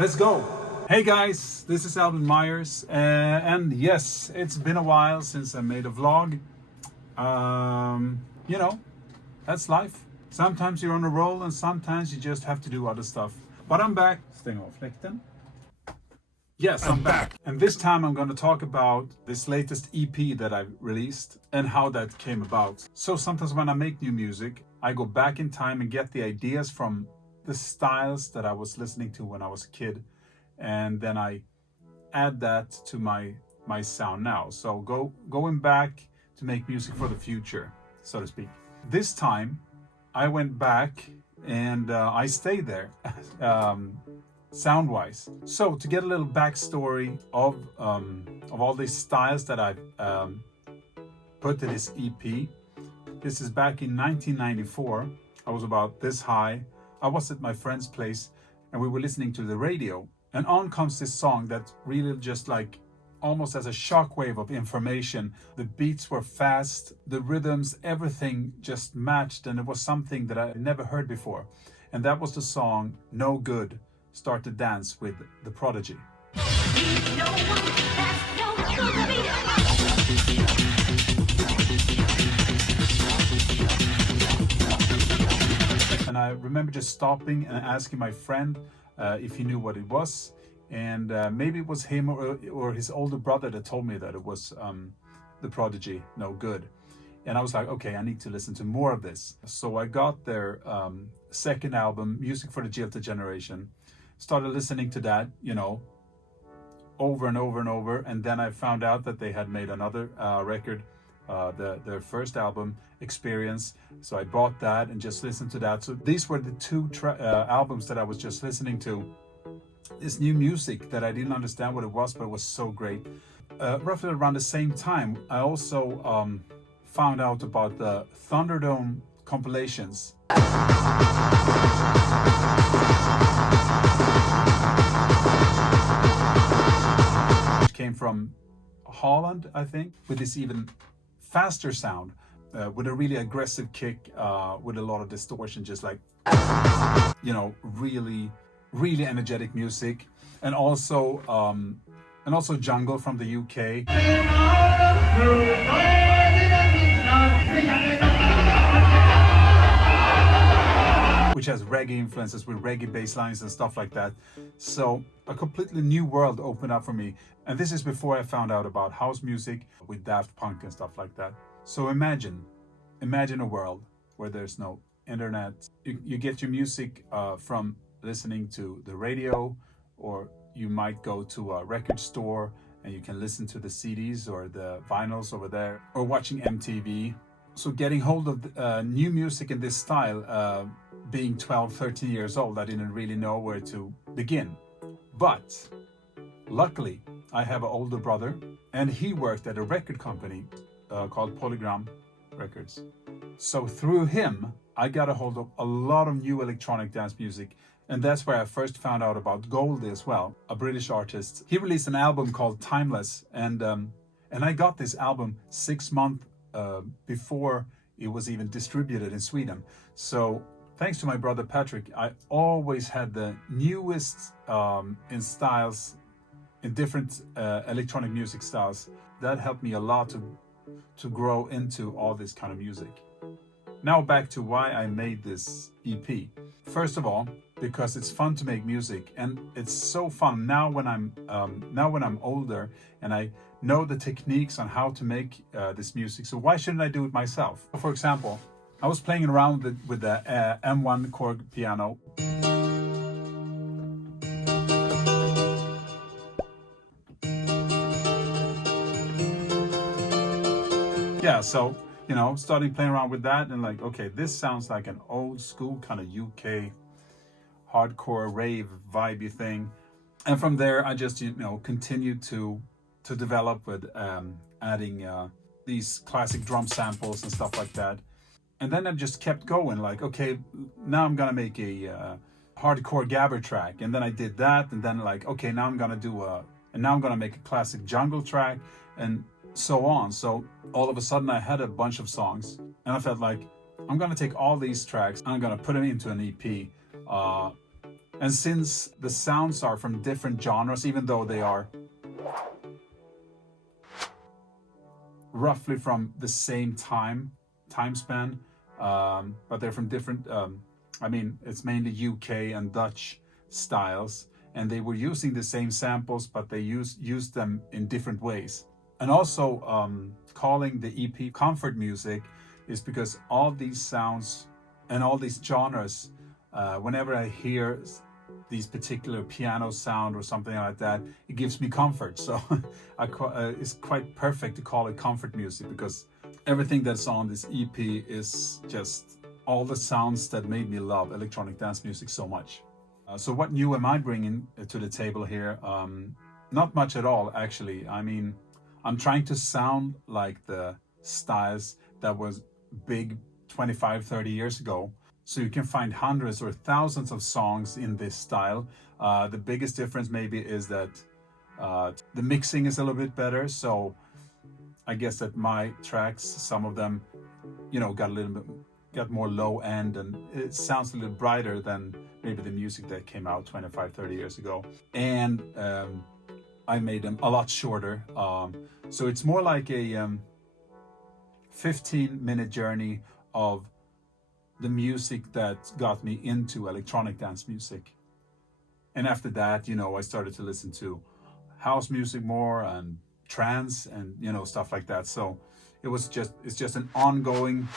Let's go. Hey guys, this is Alvin Myers, and yes, it's been a while since I made a vlog. You know, that's life. Sometimes you're on a roll and sometimes you just have to do other stuff. But I'm back. Stäng av fläkten. Yes, I'm back. And this time I'm going to talk about this latest EP that I've released and how that came about. So sometimes when I make new music, I go back in time and get the ideas from the styles that I was listening to when I was a kid. And then I add that to my sound now. So going back to make music for the future, so to speak. This time I went back and I stayed there. Sound-wise. So to get a little backstory of all these styles that I've put to this EP. This is back in 1994. I was about this high. I was at my friend's place and we were listening to the radio. And on comes this song that really just like almost as a shockwave of information. The beats were fast, the rhythms, everything just matched, and it was something that I never heard before. And that was the song No Good. Start to Dance with the Prodigy. And I remember just stopping and asking my friend if he knew what it was. And maybe it was him or his older brother that told me that it was the Prodigy, No Good. And I was like, okay, I need to listen to more of this. So I got their second album, Music for the Jilted Generation. Started listening to that, you know, over and over and over. And then I found out that they had made another record, their first album, Experience. So I bought that and just listened to that. So these were the two albums that I was just listening to. This new music that I didn't understand what it was, but it was so great. Roughly around the same time, I also found out about the Thunderdome compilations. Which came from Holland, I think, with this even faster sound, with a really aggressive kick, with a lot of distortion, just like, you know, really energetic music. And also jungle from the UK. Which has reggae influences with reggae bass lines and stuff like that. So a completely new world opened up for me. And this is before I found out about house music with Daft Punk and stuff like that. So imagine a world where there's no internet. You get your music from listening to the radio, or you might go to a record store and you can listen to the CDs or the vinyls over there, or watching MTV. So getting hold of new music in this style, being 12, 13 years old, I didn't really know where to begin. But luckily, I have an older brother and he worked at a record company called Polygram Records. So through him, I got a hold of a lot of new electronic dance music. And that's where I first found out about Goldie as well, a British artist. He released an album called Timeless, and I got this album 6 months before it was even distributed in Sweden. So thanks to my brother Patrick, I always had the newest in styles, in different electronic music styles. That helped me a lot to grow into all this kind of music. Now back to why I made this EP. First of all, because it's fun to make music, and it's so fun now when I'm older and I know the techniques on how to make this music. So why shouldn't I do it myself? For example, I was playing around with the M1 Korg piano. Yeah, so you know, starting playing around with that and like, okay, this sounds like an old school kind of UK hardcore rave vibey thing. And from there, I just, you know, continued to develop with adding these classic drum samples and stuff like that. And then I just kept going, like, okay, now I'm gonna make a hardcore Gabber track. And then I did that, and then like, okay, now I'm gonna make a classic jungle track, and so on. So all of a sudden I had a bunch of songs, and I felt like I'm gonna take all these tracks and I'm gonna put them into an EP. And since the sounds are from different genres, even though they are roughly from the same time span, but they're from different, I mean, it's mainly UK and Dutch styles, and they were using the same samples, but they used them in different ways. And also calling the EP comfort music is because all these sounds and all these genres, whenever I hear these particular piano sound or something like that, it gives me comfort. So it's quite perfect to call it comfort music, because everything that's on this EP is just all the sounds that made me love electronic dance music so much. So what new am I bringing to the table here? Not much at all, actually. I mean, I'm trying to sound like the styles that was big 25, 30 years ago. So you can find hundreds or thousands of songs in this style. The biggest difference maybe is that the mixing is a little bit better. So I guess that my tracks, some of them, you know, got more low end, and it sounds a little brighter than maybe the music that came out 25, 30 years ago. And I made them a lot shorter. So it's more like a 15-minute journey of the music that got me into electronic dance music. And after that, you know, I started to listen to house music more and trance and, you know, stuff like that. So it's just an ongoing,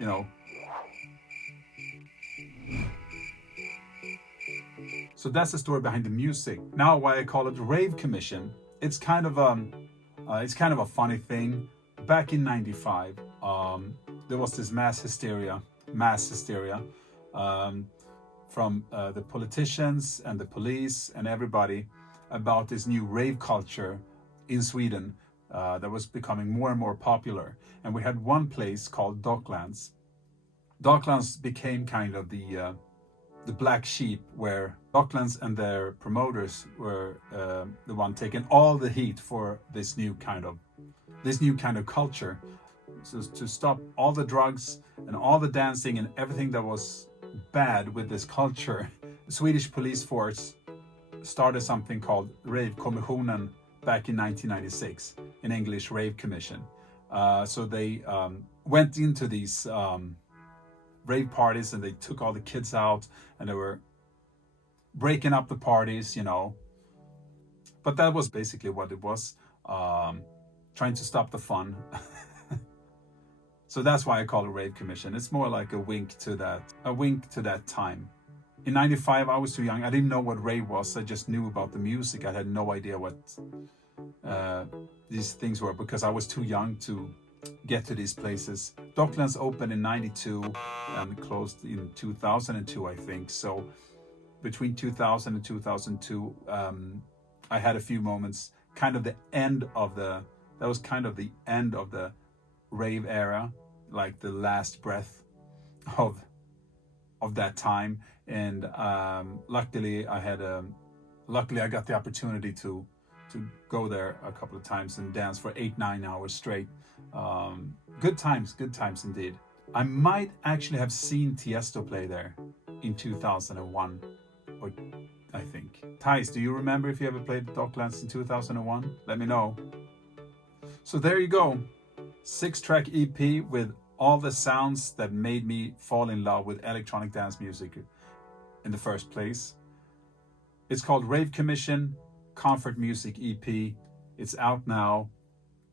you know. So that's the story behind the music. Now, why I call it Rave Commission. It's kind of a funny thing. Back in '95, there was this mass hysteria from the politicians and the police and everybody about this new rave culture in Sweden that was becoming more and more popular. And we had one place called Docklands. Docklands became kind of the black sheep, where Docklands and their promoters were the one taking all the heat for this new kind of culture. So to stop all the drugs and all the dancing and everything that was bad with this culture, the Swedish police force started something called RAVE Kommissionen back in 1996, in English Rave Commission. So they went into these rave parties, and they took all the kids out, and they were breaking up the parties, you know. But that was basically what it was, trying to stop the fun. So that's why I call it Rave Commission. It's more like a wink to that time. In '95, I was too young. I didn't know what rave was. I just knew about the music. I had no idea what these things were, because I was too young to get to these places. Docklands opened in '92 and closed in 2002, I think. So between 2000 and 2002, I had a few moments. That was kind of the end of the rave era, like the last breath of that time. And luckily I got the opportunity to go there a couple of times and dance for 8-9 hours straight. Good times indeed. I might actually have seen Tiesto play there in 2001, or I think. Thijs, do you remember if you ever played Docklands in 2001? Let me know. So there you go. 6-track EP with all the sounds that made me fall in love with electronic dance music in the first place. It's called Rave Commission Comfort Music EP. It's out now.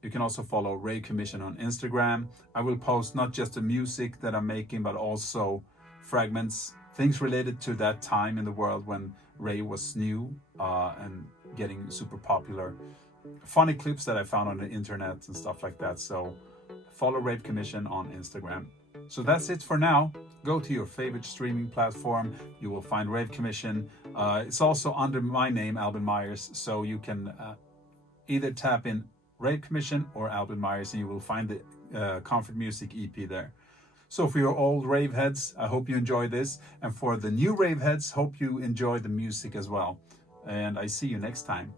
You can also follow Rave Commission on Instagram. I will post not just the music that I'm making, but also fragments, things related to that time in the world when rave was new and getting super popular. Funny clips that I found on the internet and stuff like that. So follow Rave Commission on Instagram. So that's it for now. Go to your favorite streaming platform. You will find Rave Commission. It's also under my name, Albin Myers. So you can either tap in Rave Commission or Albin Myers, and you will find the Comfort Music EP there. So for your old rave heads, I hope you enjoy this. And for the new rave heads, hope you enjoy the music as well. And I see you next time.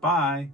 Bye.